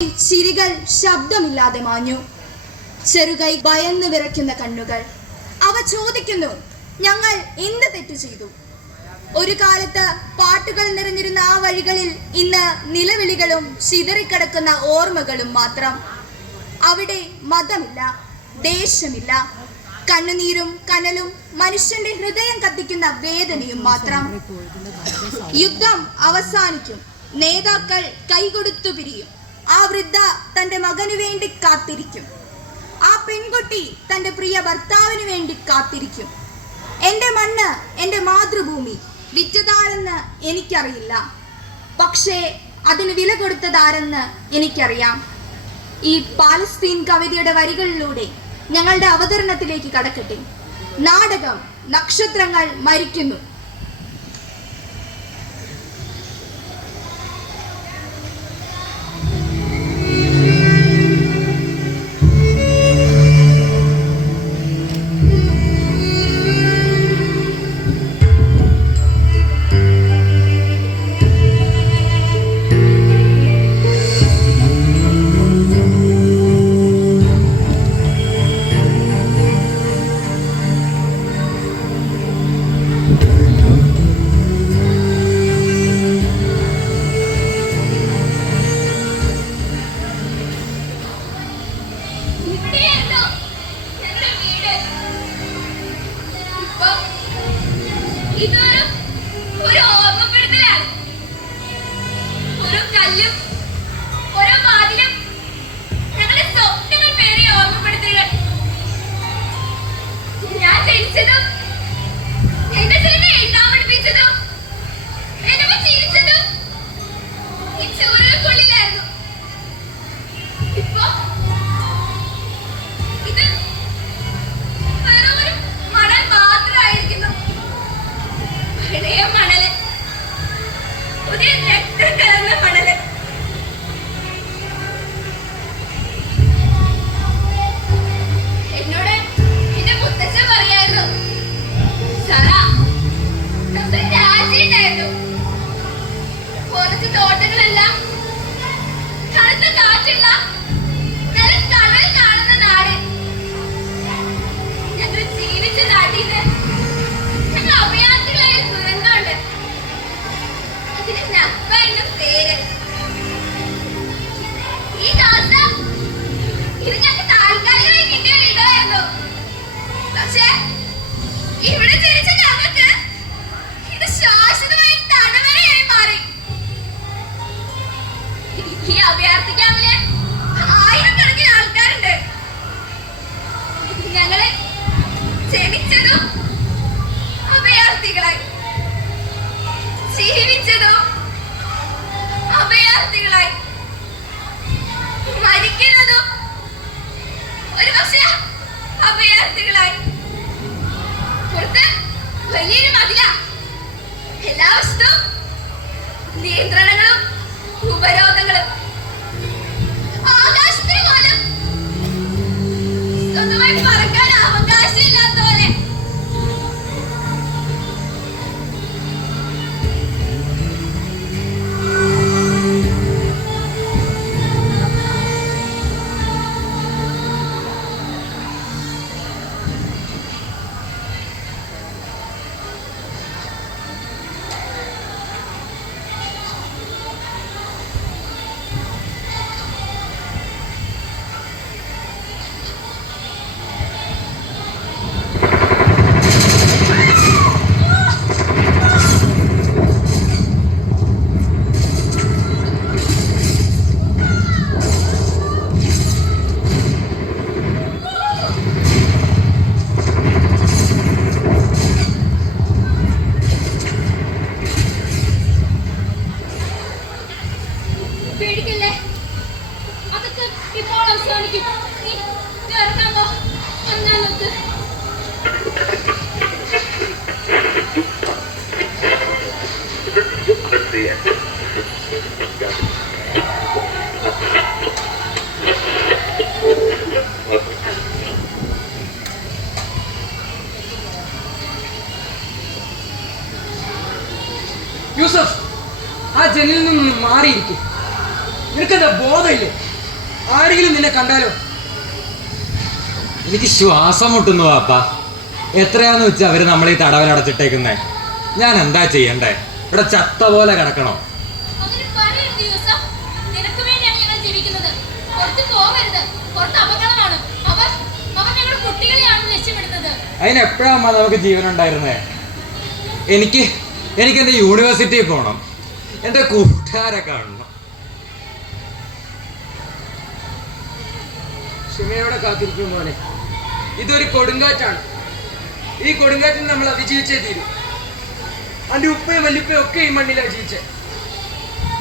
ചിരികൾ ശബ്ദമില്ലാതെ മാഞ്ഞു. ചെറുകൈ ഭയന്ന് വിറയ്ക്കുന്ന കണ്ണുകൾ. അവ ചോദിക്കുന്നു, ഞങ്ങൾ എന്ത് തെറ്റു ചെയ്തു? ഒരു കാലത്ത് പാട്ടുകൾ നിറഞ്ഞിരുന്ന ആ വഴികളിൽ ഇന്ന് നിലവിളികളും ചിതറിക്കിടക്കുന്ന ഓർമ്മകളും മാത്രം. അവിടെ മതമില്ല, ദേശമില്ല, കണ്ണുനീരും കനലും മനുഷ്യന്റെ ഹൃദയം കത്തിക്കുന്ന വേദനയും മാത്രം. യുദ്ധം അവസാനിക്കും, നേതാക്കൾ കൈകൊടുത്തു പിരിയും. ആ വൃദ്ധ തന്റെ മകനു വേണ്ടി കാത്തിരിക്കും. ആ പെൺകുട്ടി തന്റെ പ്രിയ ഭർത്താവിന് വേണ്ടി കാത്തിരിക്കും. എന്റെ മണ്ണ്, എന്റെ മാതൃഭൂമി വിറ്റതാരെന്ന് എനിക്കറിയില്ല, പക്ഷേ അതിന് വില കൊടുത്തതാരെന്ന് എനിക്കറിയാം. ഈ പാലസ്തീൻ കവിതയുടെ വരികളിലൂടെ ഞങ്ങളുടെ അവതരണത്തിലേക്ക് കടക്കട്ടെ. നാടകം നക്ഷത്രങ്ങൾ മരിക്കുന്നു. ഒരു ഓർമ്മപ്പെടുത്തലാണ്. ഒരു കല്ലും ഒരു വാതിലും ഞങ്ങളുടെ സ്വപ്നങ്ങൾ പേരെ ഓർമ്മപ്പെടുത്തുകൾ. ഞാൻ ജനിച്ചതും എന്റെ ചെറുതെ എഴുതാൻ പഠിപ്പിച്ചതും എന്നെ ചിരിച്ചതും ഈ ചൂരൽക്കുള്ളിലായിരുന്നു. ഇപ്പൊ ഇത് വെറും മണൽ മാത്രമായിരിക്കുന്നു. പഴയ മണല്, പുതിയ രക്തം കലർന്ന മണല്. എന്നോട് എന്റെ മുത്തച്ഛൻ പറയായിരുന്നു, സാറാ നമുക്ക് രാജിയുണ്ടായിരുന്നു. കുറച്ച് തോട്ടങ്ങളെല്ലാം കടുത്ത കാറ്റുള്ള നല്ല കടൽ കാണുന്ന നാട്. ഞങ്ങൾ ജീവിച്ച നാട്ടിന്ന് ഞങ്ങൾ അഭയാർത്ഥികളായ ദുരന്തമുണ്ട്. അതിന് നഫ എന്ന പേര്. ഈ കാസ ഇത് ഞങ്ങൾക്ക് താൽക്കാലികമായി കിട്ടിയ വീടായിരുന്നു. പക്ഷേ ഇവിടെ ജനിച്ച ഞങ്ങൾക്ക് ഇത് ശാശ്വതമായ തടവറയായി മാറി. ഈ അഭയാർത്ഥി ക്യാമ്പില് ആയിരക്കണക്കിന് ആൾക്കാരുണ്ട്. ഞങ്ങള് ജനിച്ചതും അഭയാർത്ഥികളായി, ജീവിച്ചതും അഭയാർത്ഥികളായി, മരിക്കുന്നതും ഒരു പക്ഷേ അഭയാർത്ഥികളായി. പുറത്ത് വലിയൊരു മതില, എല്ലാ വശത്തും നിയന്ത്രണങ്ങളും ഉപരോധങ്ങളും. ആകാശത്തിന് പോലും സ്വന്തമായി പറക്കാൻ അവകാശമില്ലാത്ത പോലെ. പേടിക്കല്ലേ, അതൊക്കെ ഇപ്പോൾ അവസാനിക്കും. നീ ഇറങ്ങാമോ? എന്നാ നോക്ക്. യൂസഫ്, ആ ജനലിൽ നിന്ന് മാറിയിരിക്കും. നിനക്കെന്താ ബോധമില്ലേ? ആരെങ്കിലും നിന്നെ കണ്ടാലോ? എനിക്ക് ശ്വാസം മുട്ടുന്നു പാപ്പ. എത്രയാന്ന് വെച്ചാ അവര് നമ്മളീ തടവലടച്ചിട്ടേക്കുന്നേ. ഞാൻ എന്താ ചെയ്യണ്ടേ? ഇവിടെ ചത്ത പോലെ കിടക്കണോ? അങ്ങനെ പറയരുത് യൂസഫ്. നിനക്ക് വേണ്ടിയാണ് ഞങ്ങൾ ജീവിക്കുന്നത്. പുറത്ത് പോകരുത്. പുറത്ത് അപകടമാണ്. അവർ ഞങ്ങളുടെ കുട്ടികളെയാണ് ലക്ഷ്യമിടുന്നത്. അതിനെപ്പോഴാ അമ്മ നമുക്ക് ജീവനുണ്ടായിരുന്നേ? എനിക്ക് എന്റെ യൂണിവേഴ്സിറ്റിയിൽ പോകണം, എന്റെ കൂട്ടുകാരെ കാണണം. ക്ഷമയോടെ കാത്തിരിക്കും മോനെ. ഇതൊരു കൊടുങ്കാറ്റാണ്. ഈ കൊടുങ്കാറ്റിൽ നമ്മൾ അതിജീവിച്ചേ തീരും. അന്റെ ഉപ്പയും വല്ലുപ്പയും ഒക്കെ ഈ മണ്ണിലാണ് ജീവിച്ചേ.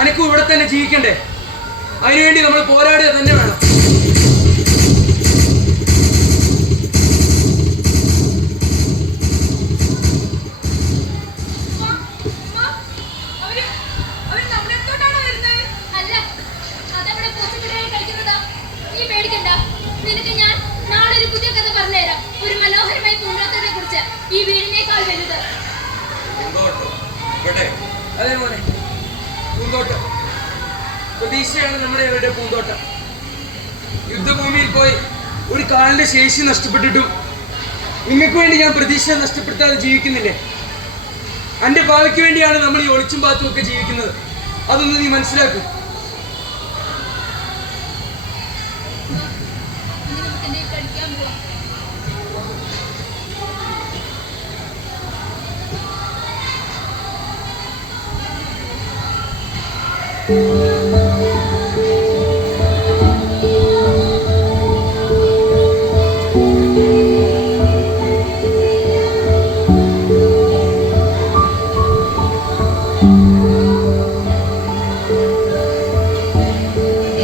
അനക്കും ഇവിടെ തന്നെ ജീവിക്കണ്ടേ? അതിനുവേണ്ടി നമ്മൾ പോരാടുക തന്നെ വേണം. ഈ വീടിനേക്കാൾ വലുത്. അതെ മോനെ, പൂന്തോട്ടം. പ്രതീക്ഷയാണ് നമ്മുടെ ഇവിടെ പൂന്തോട്ടം. യുദ്ധഭൂമിയിൽ പോയി ഒരു കാലിന്റെ ശേഷി നഷ്ടപ്പെട്ടിട്ടും നിങ്ങൾക്ക് വേണ്ടി ഞാൻ പ്രതീക്ഷ നഷ്ടപ്പെടുത്താതെ ജീവിക്കുന്നില്ലേ? എന്റെ ഭാവിക്ക് വേണ്ടിയാണ് നമ്മൾ ഈ ഒളിച്ചും പാത്തും ഒക്കെ ജീവിക്കുന്നത്. അതൊന്ന് നീ മനസ്സിലാക്കും.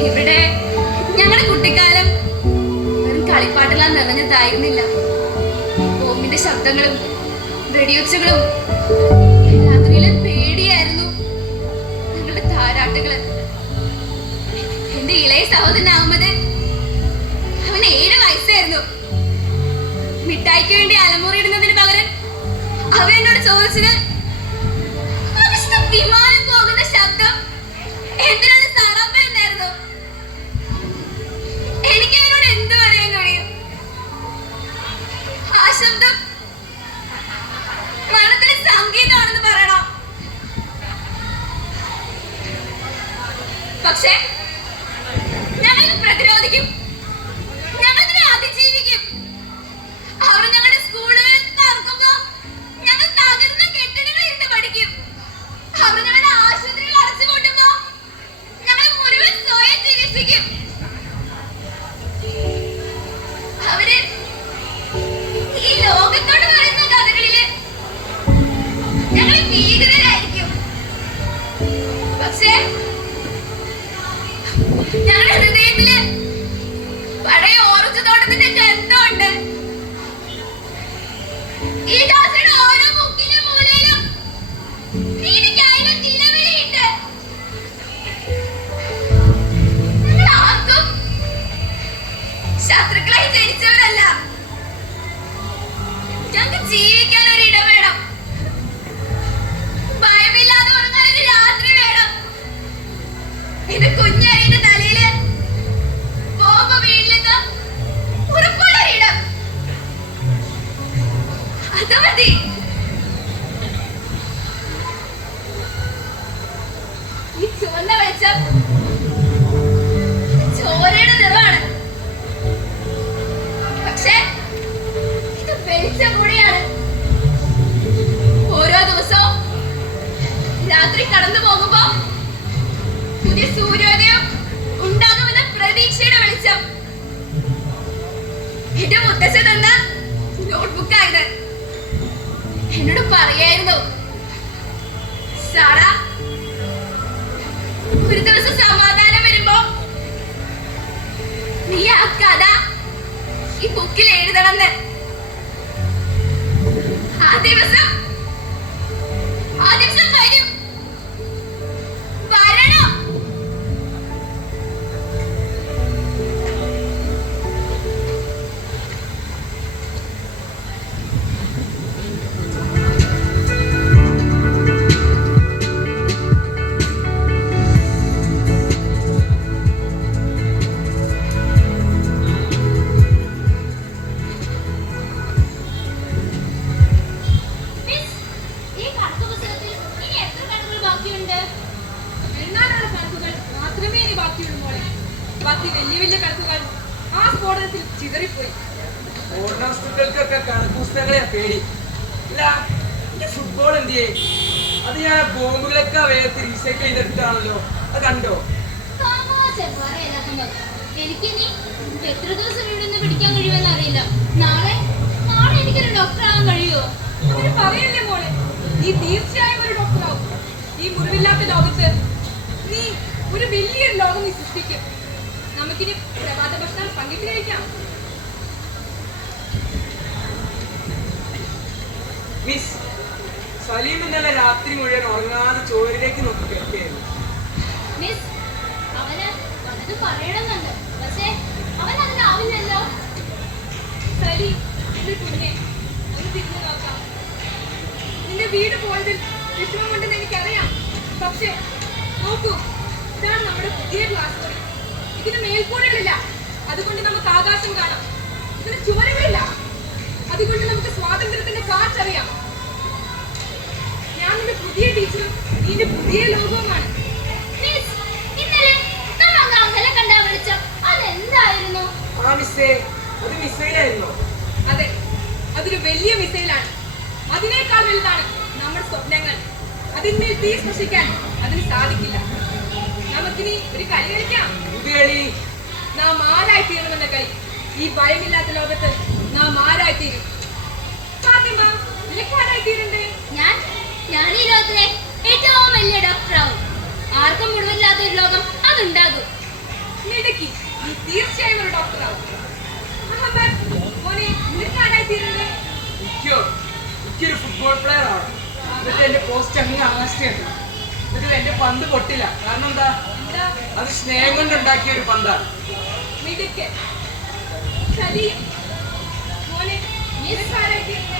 ഇവിടെ ഞങ്ങളുടെ കുട്ടിക്കാലം വെറും കളിപ്പാട്ടെല്ലാം നിറഞ്ഞതായിരുന്നില്ല. ബോംബിന്റെ ശബ്ദങ്ങളും വെടിയൊച്ചകളും, രാത്രിയിലെ പേടിയായിരുന്നു ഞങ്ങളുടെ താരാട്ടുകള്. എന്റെ ഇളയ സഹോദരൻ അഹമ്മദ്, അവന് 7 വയസ്സായിരുന്നു. മിഠായിക്ക് വേണ്ടി അലമുറയിടുന്നതിന് പകരം അവൻ എന്നോട് ചോദിച്ചത് വിമാനം പോകുന്ന ശബ്ദം എന്തിനാണ് സാറാപ്പനായിരുന്നു. എനിക്ക് അവനോട് എന്ത് പറയാൻ കഴിയും? ആ ശബ്ദം മരണത്തിന് സംഗീതമാണെന്ന് പറയണോ? പക്ഷേ ഞങ്ങൾ പ്രതിരോധിക്കും, ഞങ്ങളിതിനെ അതിജീവിക്കും. അവർ ഞങ്ങളുടെ സ്കൂളുകളിൽ തകർക്കുമ്പോ ഞങ്ങൾ തകർന്ന കെട്ടിടങ്ങളിൽ ഇരുന്ന് പഠിക്കും. അവർ ഞങ്ങളുടെ ആശുപത്രികൾ അടച്ചുപൂട്ടുമ്പോ ഞങ്ങൾ മുഴുവൻ സ്വയം ചികിത്സിക്കും. അവര് ഈ ലോകത്തോട് പറയുന്ന കഥകളില് ഞങ്ങൾ ഭീകരരായിരിക്കും. പക്ഷേ ഞങ്ങളുടെ ഹൃദയത്തില് പഴയ ഓറഞ്ച് തോട്ടത്തിന്റെ ഗന്ധമുണ്ട്. ഈ ദാസയുടെ ഓരോ മുക്കിലും മൂലയിലും നീതിക്കായുള്ള നിലവിളിയുണ്ട്. ഞങ്ങൾ ആർക്കും ശത്രുക്കളായി ജനിച്ചവരല്ല. ഞങ്ങൾക്ക് ജീവിക്കാൻ ഒരു ഇടം വേണം. ഭയമില്ലാതെ ഉറങ്ങാൻ ഒരു രാത്രി വേണം. ബാക്കി വലിയ വലിയ കണക്കുകൾ ആ സ്ഫോടനത്തിൽ ചിതറിപ്പോയി. സ്ഫോടന വസ്തുക്കൾക്കൊക്കെ കണക്ക് പുസ്തകങ്ങളെ പേടി ഇല്ല. ഫുട്ബോൾ എന്ത് ചെയ്യേ? അത് ഞാൻ ബോംബുകളൊക്കെ വേഗത്തിൽ റീസൈക്കിൾ ചെയ്തിട്ടാണല്ലോ. അത് കണ്ടോ? എനിക്കിനി എത്ര ദിവസം ഇവിടെ നിന്ന് പിടിക്കാൻ കഴിയുമെന്ന് അറിയില്ല. നാളെ എനിക്കൊരു ഡോക്ടർ ആവാൻ കഴിയുമോ? അങ്ങനെ പറയല്ലേ മോളെ, നീ തീർച്ചയായും ഒരു ഡോക്ടറാവും. ഈ മുറിവില്ലാത്ത ലോകത്ത് നീ ഒരു വലിയൊരു ലോകം നീ സൃഷ്ടിക്കും. നമുക്കിനി പ്രഭാത ഭക്ഷണം പങ്കിട്ട് കഴിക്കാം. മിസ്, സലീം ഇന്നലെ രാത്രി മുഴുവൻ ഉറങ്ങാതെ ചോറിലേക്ക് നോക്കി കിടക്കുകയായിരുന്നു. മിസ്, അവന് പലതും പറയണമെന്നുണ്ട്. പക്ഷേ അവൻ അതിനാവില്ലല്ലോ. സലീം, എന്റെ കുഞ്ഞെ, ഒന്ന് തിരിഞ്ഞു നോക്കാം. നിന്റെ വീട് പോയതിൽ വിഷമമുണ്ടെന്ന് എനിക്കറിയാം. പക്ഷേ നോക്കൂ, ഇതാണ് നമ്മുടെ പുതിയ ക്ലാസ് മുറി. ഇതിന് മേൽക്കൂരകളില്ല, അതുകൊണ്ട് നമുക്ക് ആകാശം കാണാം. ഇതിന് ചുവരുകളില്ല, അതുകൊണ്ട് നമുക്ക് സ്വാതന്ത്ര്യത്തിന്റെ കാറ്ററിയാം. ഞാൻ നിന്റെ പുതിയ ടീച്ചറും നിന്റെ പുതിയ ലോകവുമാണ്. മിസ്, ഇന്നലെ നമ്മൾ അകലെ കണ്ടാ വിളിച്ച അതെന്തായിരുന്നു? ആ മിസ്സേ, അത് മിസൈലായിരുന്നോ? അതെ, അതൊരു വലിയ മിസൈലാണ്. അതിനേക്കാൾ വലുതാണ് നമ്മുടെ സ്വപ്നങ്ങൾ. അതിന്മേൽ തീ സ്പർശിക്കാൻ അതിന് സാധിക്കില്ല. നമുക്കിനി ഒരു കളി കളിക്കാം. കളി? നാം ആരായി തീരണമെന്ന കളി. ഈ ഭയമില്ലാത്ത ലോകത്ത് നാം ആരായി തീരും? ഫാത്തിമ, നിനക്ക് ആരായി തീരണ്ടേ? ഞാൻ ഈ ലോകത്തിലെ ഏറ്റവും വലിയ ഡോക്ടറാവും. ആർക്കും മുഴുവനില്ലാത്ത ഒരു ലോകം അതുണ്ടാകും. മിടുക്കി, നീ തീർച്ചയായും ഒരു ഡോക്ടറാവും. മുഹമ്മദ് മോനെ, നിനക്ക് ആരായി തീരണ്ടേ? എനിക്കൊരു ഫുട്ബോൾ പ്ലെയർ ആണ്. എന്നിട്ട് എന്റെ പോസ്റ്റ് അങ്ങനെ ആകാശത്തുണ്ട്. എന്നിട്ട് എന്റെ പന്ത് പൊട്ടില്ല. കാരണം എന്താ? അത് സ്നേഹം കൊണ്ടുണ്ടാക്കിയ ഒരു പന്താണ്. മിടുക്കൻ. സലീം മോനെ, നിനക്ക് ആരായി തീരണ്ടേ?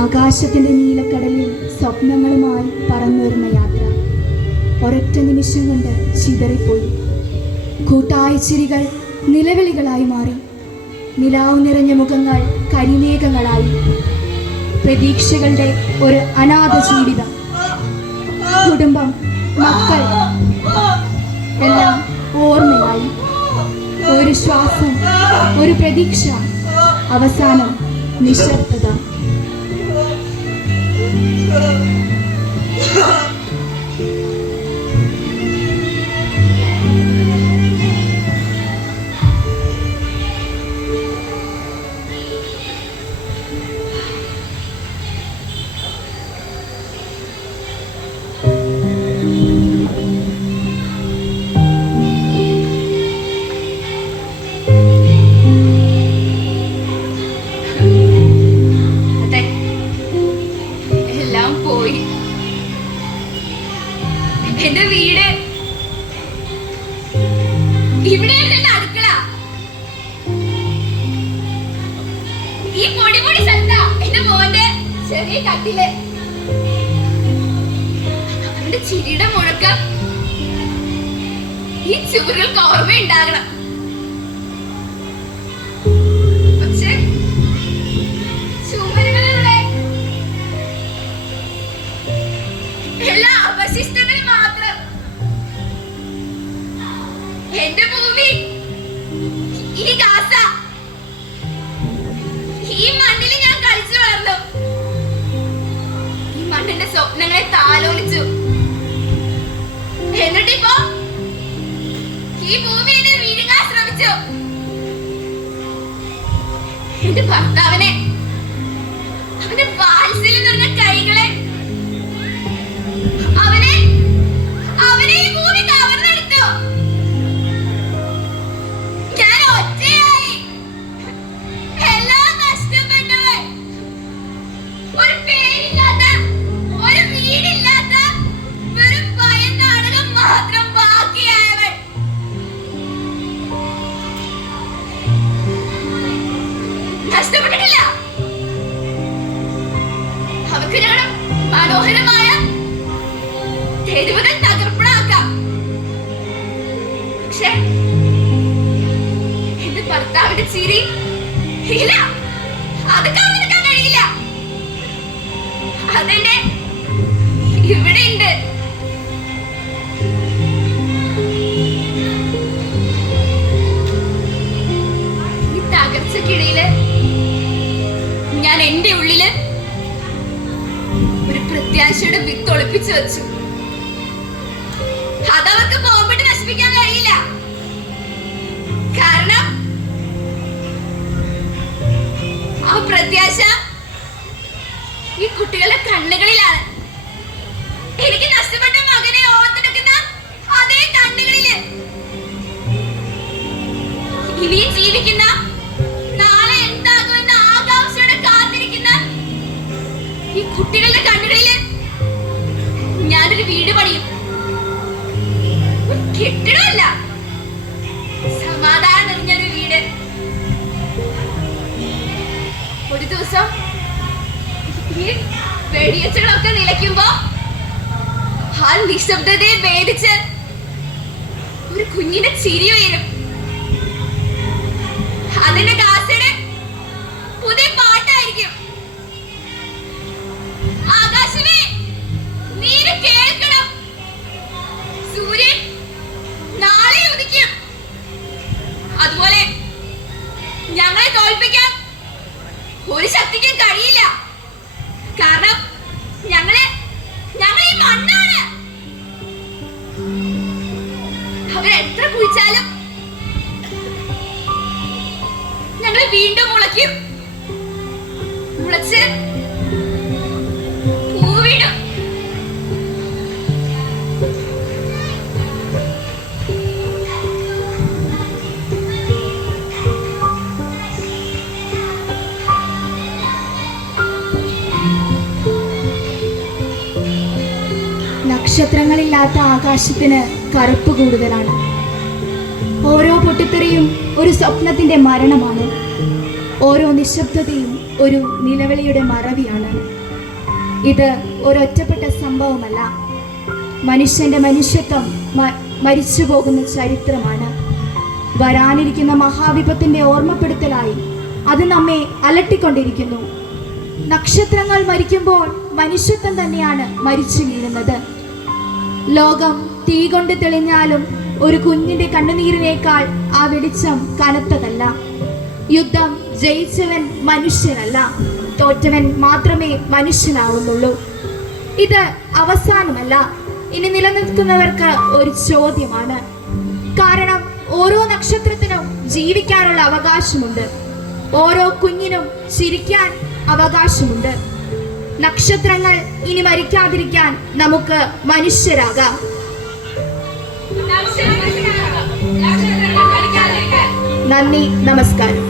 ആകാശത്തിന്റെ നീലക്കടലിൽ സ്വപ്നങ്ങളുമായി പറന്നുവരുന്ന യാത്ര ഒരൊറ്റ നിമിഷം കൊണ്ട് ചിതറിപ്പോയി. കൂട്ടായ ചിരികൾ നിലവിളികളായി മാറി. നിലാവ് നിറഞ്ഞ മുഖങ്ങൾ കരിമേഘങ്ങളായി. പ്രതീക്ഷകളുടെ ഒരു അനാഥ ജീവിതം. കുടുംബം, മക്കൾ എല്ലാം ഓർമ്മയായി. ഒരു ശ്വാസം, ഒരു പ്രതീക്ഷ, അവസാനം നിശബ്ദത. എന്റെ വീട് ഇവിടെയാണ് എന്റെ അടുക്കള. ഈ പൊടി പൊടി സ്ഥലത്താ എന്റെ മോന്റെ ചെറിയ കട്ടില്. അവന്റെ ചിരിയുടെ മുഴക്കം ഈ ചുവരുകൾക്ക് ഓർമ്മയുണ്ടാകണം. പക്ഷെ ചുവരുകളിലൂടെ എല്ലാ അവശിഷ്ടങ്ങളും മാത്രം. എന്റെ ഭൂമി, ഈ ഗാസ, ഈ മണ്ണിൽ ഞാൻ കളിച്ചു വളർന്നു. ഈ മണ്ണിന്റെ സ്വപ്നങ്ങളെ താലോലിച്ചു. എന്നിട്ടിപ്പോ ഈ ഭൂമി എന്നെ വീഴുകാൻ ശ്രമിച്ചു. എന്റെ ഭർത്താവിനെ, അവന്റെ വാത്സല്യം നിറഞ്ഞ കൈകളെ, അവനെ ഈ ഭൂമി കവർന്നെടുത്തു. ഞാൻ ഒറ്റയായി. എല്ലാം നഷ്ടം. സാധ്യമല്ല. അവർക്ക് ഞങ്ങളുടെ മനോഹരമായ തെരുവുകൾ തകർപ്പണാക്കാം. പക്ഷെ എന്റെ ഭർത്താവിന്റെ ചിരി ഇല്ല, അത് കാത്തിരിക്കാൻ കഴിയില്ല. അതെന്നെ ഇവിടെ ഉണ്ട്. ഈ തകർച്ചക്കിടയില് ഞാൻ എന്റെ ഉള്ളില് ഒരു പ്രത്യാശയുടെ വിത്ത് ഒളിപ്പിച്ചു വെച്ചു. അതവർക്ക് ബോംബിട്ട് നശിപ്പിക്കാൻ കഴിയില്ല. കാരണം ആ പ്രത്യാശ ഈ കുട്ടികളുടെ കണ്ണുകളിലാണ്. എനിക്ക് നഷ്ടപ്പെട്ട മകനെ ഓർത്തെടുക്കുന്ന അതേ കണ്ണുകളില് ഇനിയും ജീവിക്കുന്ന, നാളെ എന്താകുമെന്ന് ആകാംക്ഷയോടെ കാത്തിരിക്കുന്ന ഈ കുട്ടികളുടെ കണ്ണുകളില് ഞാനൊരു വീട് പണിയും. ഒരു കെട്ടിടമല്ല, സമാധാനം നിറഞ്ഞൊരു വീട്. ഒരു ദിവസം ഈ വെടിയച്ചുകളൊക്കെ നിലയ്ക്കുമ്പോ ആ നിശബ്ദതയെ ഭേദിച്ച് ഒരു കുഞ്ഞിന്റെ ചിരി ഉയരും. അതിന്റെ കാസയുടെ പുതിയ പാട്ടായിരിക്കും. ആകാശമേ, നീ കേൾക്കണം, സൂര്യൻ നാളെ ഉദിക്കും. അതുപോലെ ഞങ്ങളെ തോൽപ്പിക്കാൻ ഒരു ശക്തിക്കും കഴിയില്ല. കാരണം ഞങ്ങൾ ഈ മണ്ണാണ്. അവരെത്ര കുഴിച്ചാലും ഞങ്ങൾ വീണ്ടും മുളയ്ക്കും. മുളച്ച് പൂവിടും. നക്ഷത്രങ്ങളില്ലാത്ത ആകാശത്തിന് കറുപ്പ് കൂടുതലാണ്. ഓരോ പൊട്ടിത്തെറിയും ഒരു സ്വപ്നത്തിന്റെ മരണമാണ്. ഓരോ നിശബ്ദതയും ഒരു നിലവിളിയുടെ മറവിയാണ്. ഇത് ഒരൊറ്റപ്പെട്ട സംഭവമല്ല, മനുഷ്യന്റെ മനുഷ്യത്വം മരിച്ചു പോകുന്ന ചരിത്രമാണ്. വരാനിരിക്കുന്ന മഹാവിപത്തിന്റെ ഓർമ്മപ്പെടുത്തലായി അത് നമ്മെ അലട്ടിക്കൊണ്ടിരിക്കുന്നു. നക്ഷത്രങ്ങൾ മരിക്കുമ്പോൾ മനുഷ്യത്വം തന്നെയാണ് മരിച്ചു വീഴുന്നത്. ലോകം തീ കൊണ്ട് തെളിഞ്ഞാലും ഒരു കുഞ്ഞിന്റെ കണ്ണുനീരിനേക്കാൾ ആ വെളിച്ചം കനത്തതല്ല. യുദ്ധം ജയിച്ചവൻ മനുഷ്യനല്ല, തോറ്റവൻ മാത്രമേ മനുഷ്യനാവുന്നുള്ളൂ. ഇത് അവസാനമല്ല, ഇനി നിലനിൽക്കുന്നവർക്ക് ഒരു ചോദ്യമാണ്. കാരണം ഓരോ നക്ഷത്രത്തിനും ജീവിക്കാനുള്ള അവകാശമുണ്ട്. ഓരോ കുഞ്ഞിനും ചിരിക്കാൻ അവകാശമുണ്ട്. നക്ഷത്രങ്ങൾ ഇനി മരിക്കാതിരിക്കാൻ നമുക്ക് മനുഷ്യരാകാം. നന്ദി, നമസ്കാരം.